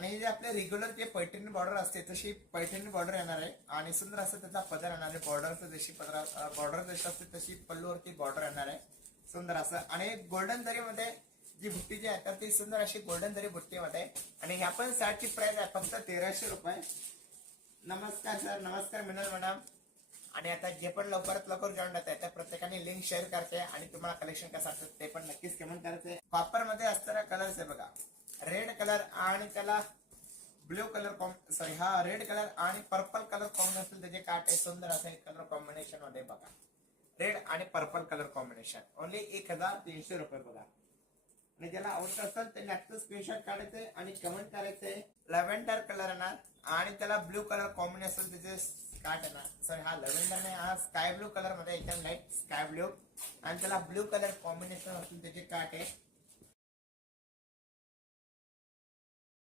आणि हे जे आपले रेग्युलर जे पैठणी बॉर्डर असते तशी पैठणी बॉर्डर येणार आहे आणि सुंदर असं त्याचा पदर येणार आहे. बॉर्डरचं जशी बॉर्डर जशी असते तशी पल्लूवरती बॉर्डर येणार आहे सुंदर असं. आणि गोल्डन जरीमध्ये जी बुट्टी जी आहे तर ती सुंदर अशी गोल्डन जरी बुट्टीमध्ये. आणि ह्या पण शर्टची प्राइस आहे फक्त 1300 रुपये. नमस्कार सर, नमस्कार मिनल मॅडम. आणि आता जे पण लवकरात लवकर जॉईन होत आहे त्या प्रत्येकाने लिंक शेअर करते आणि तुम्हाला कलेक्शन कसं असतं ते पण नक्कीच कमेंट करायचे. कॉपर मध्ये असणारा कलर्स आहे बघा, रेड कलर आणि त्याला ब्ल्यू कलर सॉरी हा रेड कलर आणि पर्पल कलर कॉम्बिनेशन त्याचे काट आहे सुंदर असं कलर कॉम्बिनेशन मध्ये बघा. रेड आणि पर्पल कलर कॉम्बिनेशन ओनली 1300 रुपये बघा. आणि ज्याला आवडत असेल त्यांनी आजचं स्क्रीनशॉट काढायचे आणि कमेंट करायचे. लव्हेंडर कलर येणार आणि त्याला ब्ल्यू कलर कॉम्बिनेशन त्याचे काट येणार. सॉरी हा लव्हेंडर नाही, हा स्काय ब्ल्यू कलर मध्ये एकदम लाईट स्काय ब्ल्यू आणि त्याला ब्ल्यू कलर कॉम्बिनेशन असून त्याचे काट आहे.